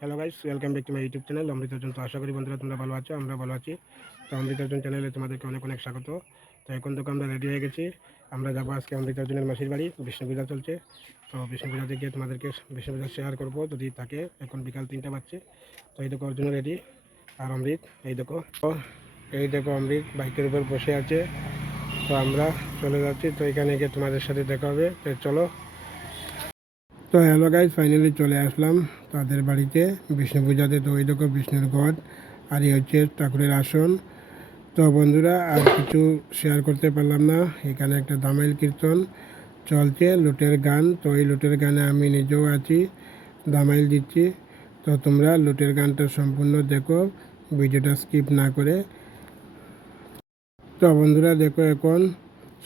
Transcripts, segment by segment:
Hello guys, welcome back to my YouTube channel Amrit Arjun. তো আশা করি বন্ধুরা তোমরা ভালো আছো, আমরা ভালো আছি। তো অমৃত অর্জুন চ্যানেলে তোমাদেরকে অনেক অনেক স্বাগত। তো এখন থেকে আমরা রেডি হয়ে গেছি, আমরা যাবো আজকে অমৃত অর্জুনের মাসির বাড়ি। বিষ্ণু পূজা চলছে, তো বিষ্ণু পূজা থেকে তোমাদেরকে বিষ্ণু পূজা শেয়ার করবো যদি থাকে। এখন বিকাল 3টা বাজছে। তো এই দেখো অর্জুন রেডি, আর অমৃত এই দেখো। তো এই দেখো অমৃত বাইকের উপর বসে আছে। তো আমরা চলে যাচ্ছি, তো এখানে গিয়ে তোমাদের সাথে দেখা হবে। তো চলো। তো হ্যালো গাইজ, ফাইনালি চলে আসলাম তাদের বাড়িতে বিষ্ণু পূজাতে। তো ওই দেখো বিষ্ণুর ঘট, আর এই হচ্ছে ঠাকুরের আসন। তো বন্ধুরা আর কিছু শেয়ার করতে পারলাম না, এখানে একটা দামাইল কীর্তন চলছে, লুটের গান। তো এই লুটের গানে আমি নিজেও আছি, দামাইল দিচ্ছি। তো তোমরা লুটের গানটা সম্পূর্ণ দেখো, ভিডিওটা স্কিপ না করে। তো বন্ধুরা দেখো, এখন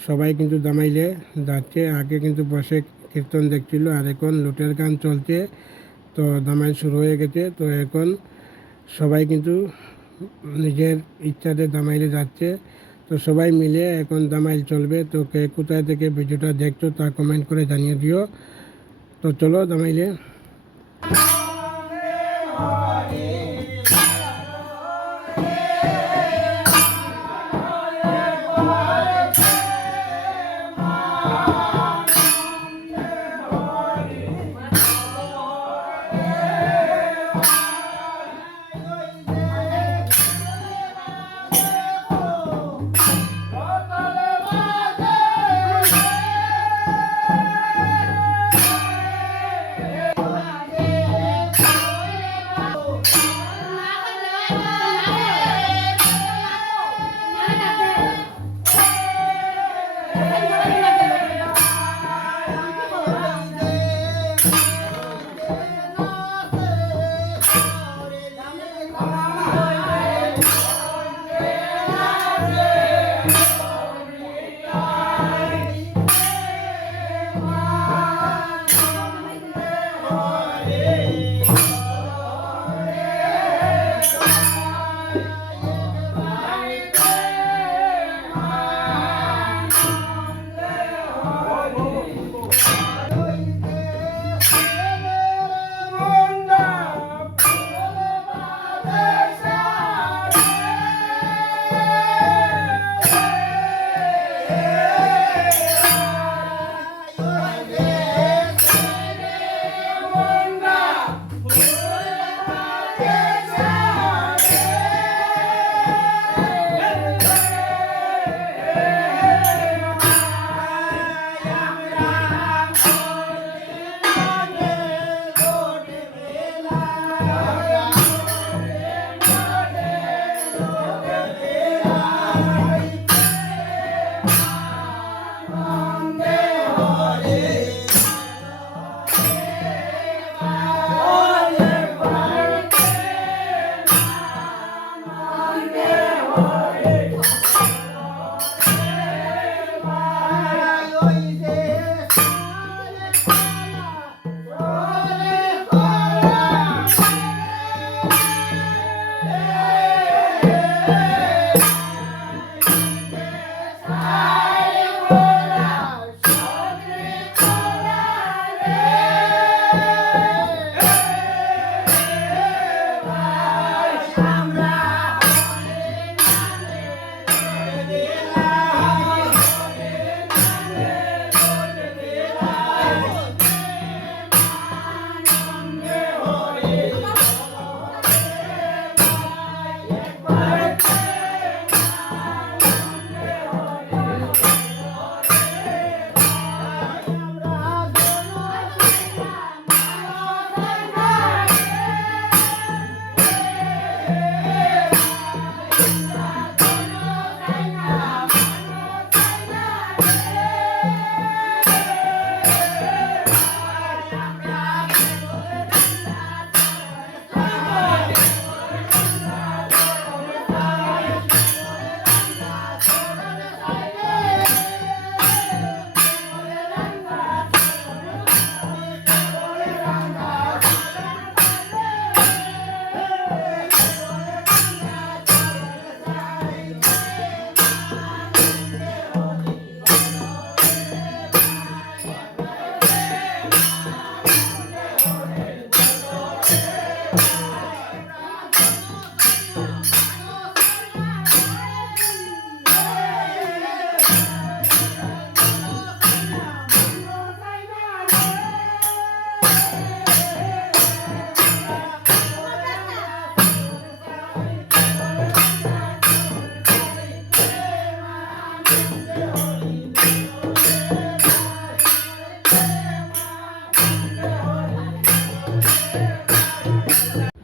সবাই কিন্তু দামাইলে যাচ্ছে। আগে কিন্তু বসে কীর্তন দেখছিল, আর এখন লুটের গান চলছে। তো দামাইল শুরু হয়ে গেছে। তো এখন সবাই কিন্তু নিজের ইচ্ছাতে দামাইলে যাচ্ছে। তো সবাই মিলে এখন দামাইল চলবে। তো কে কোথায় থেকে ভিডিওটা দেখছো তা কমেন্ট করে জানিয়ে দিও। তো চলো দামাইলে।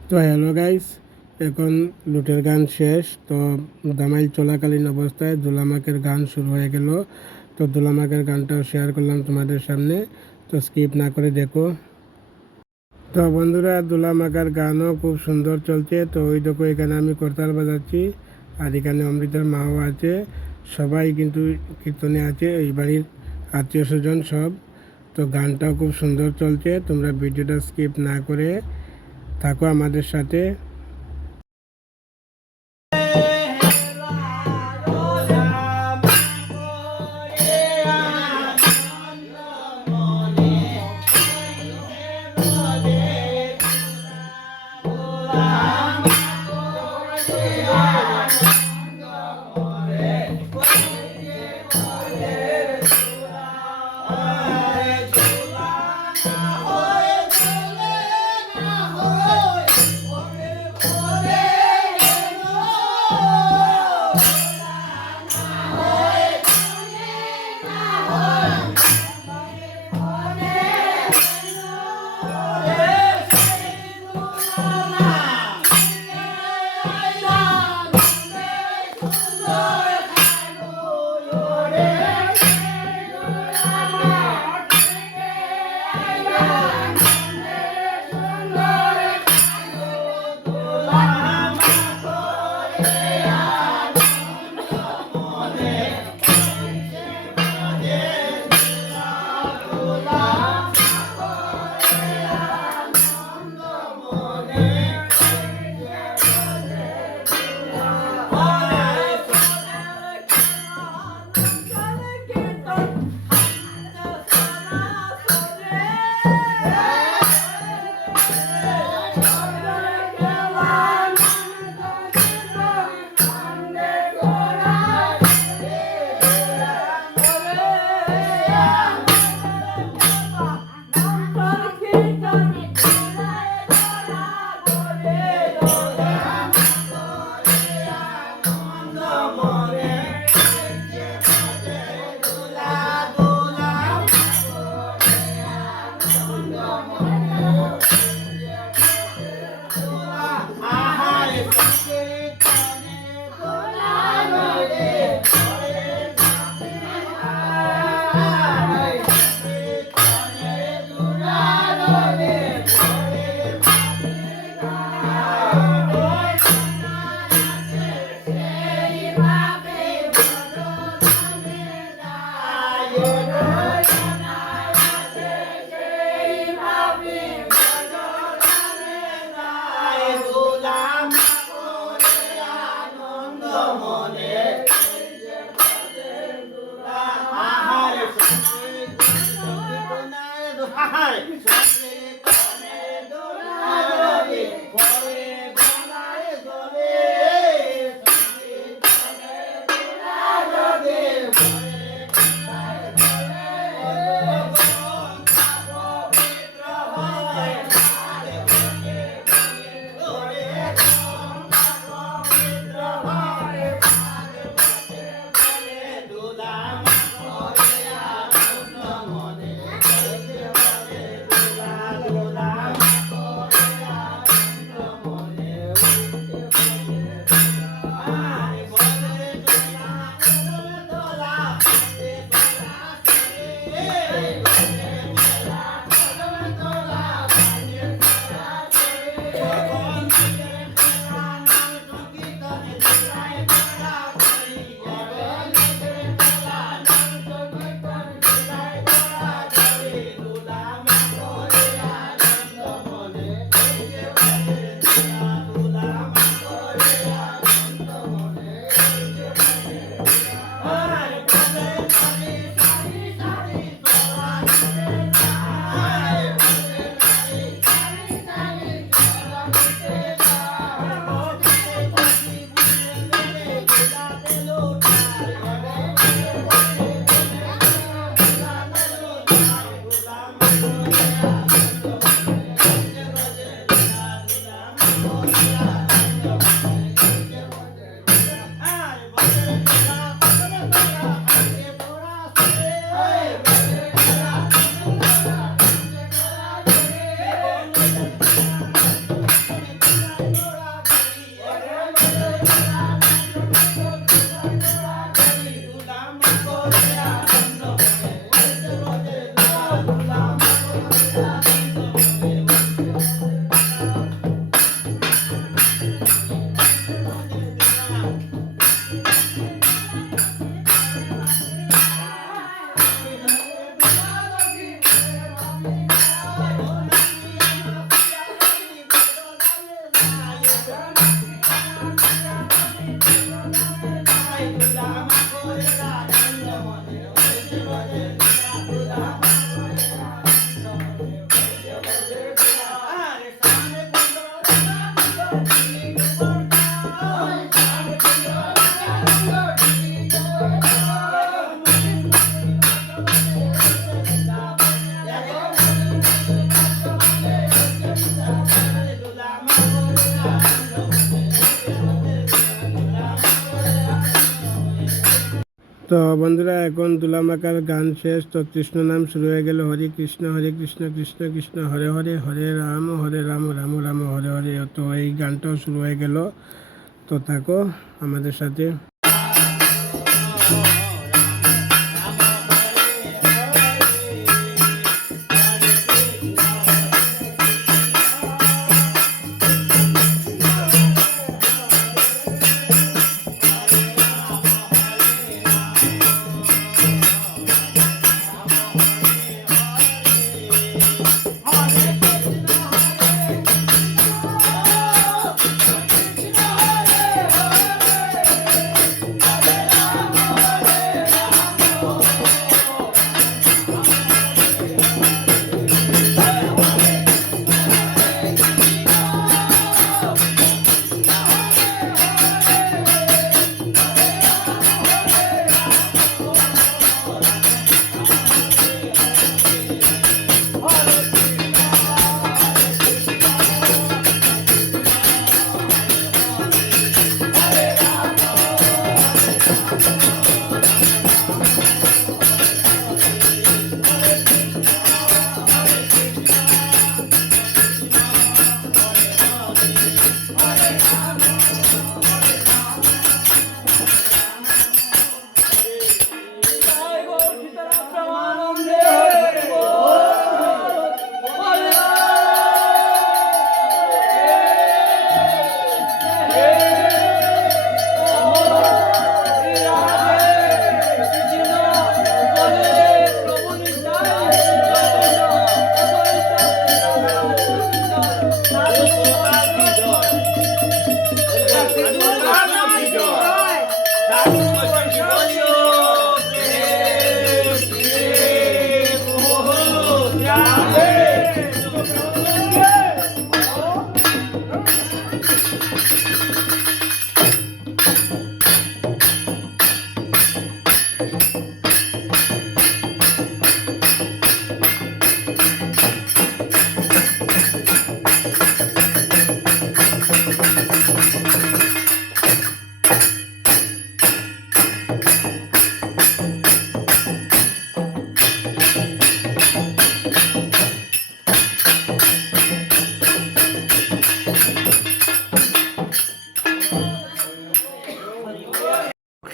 তো হ্যালো গাইস, এখন লুটের গান শেষ। তো দামাইল চলাকালীন অবস্থায় দুলামাকের গান শুরু হয়ে গেল। তো দুলামাকের গানটাও শেয়ার করলাম তোমাদের সামনে, তো স্কিপ না করে দেখো। তো বন্ধুরা, দুলামাকার গানও খুব সুন্দর চলছে। তো ওই দেখো, এখানে আমি করতাল বাজাচ্ছি, আর এখানে অমৃতার মাও আছে, সবাই কিন্তু কীর্তনে আছে, এই বাড়ির আত্মীয় স্বজন সব। তো গানটাও খুব সুন্দর চলছে, তোমরা ভিডিওটা স্কিপ না করে থাকো আমাদের সাথে। তো বন্ধুরা এখন তুলামাকার গান শেষ, তো কৃষ্ণ নাম শুরু হয়ে গেল। হরে কৃষ্ণ কৃষ্ণ কৃষ্ণ হরে হরে, হরে রাম রাম রাম হরে হরে। তো এই গানটাও শুরু হয়ে গেল, তো থাকো আমাদের সাথে।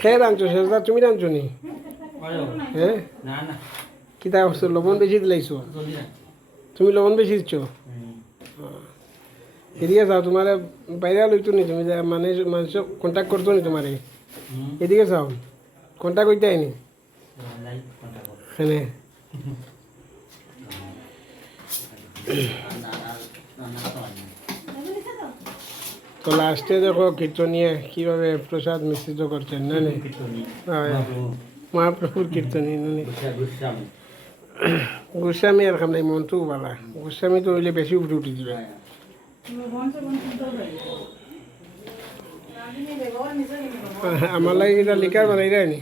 খেয়ে রাঁধছো শেষদা, তুমি রাঁধছো নি? হ্যাঁ, কিতা করছো? লবণ বেশি দিলাইছো? তুমি লবণ বেশি দিচ্ছ? এদিকে চাও, তোমার বাইরে লইতো নি? তুমি মানে মানুষ কন্ট্যাক্ট করতো নি তোমারে? এদিকে চাও, কন্ট্যাক্ট করতে আইনি হ্যাঁ। তো লাস্টে দেখো কীর্তনিয়া কীভাবে প্রসাদ মিশ্রিত করছেন না নে? মহাপ্রভুর কীর্তনী নে গোস্বামী আর খাম নাই, মন্ত্রও বালা। গোস্বামী তো হইলে বেশি উঠে উঠে দিবে। আমার লাগে এটা লিকার বানাই দেয় নি।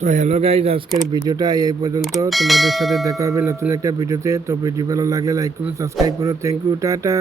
তো হ্যালো গাইজ, আজকের ভিডিওটা এই পর্যন্ত। তোমাদের সাথে দেখা হবে নতুন একটা ভিডিওতে। তো ভিডিও ভালো লাগলে লাইক করো, সাবস্ক্রাইব করো। Thank you, tata.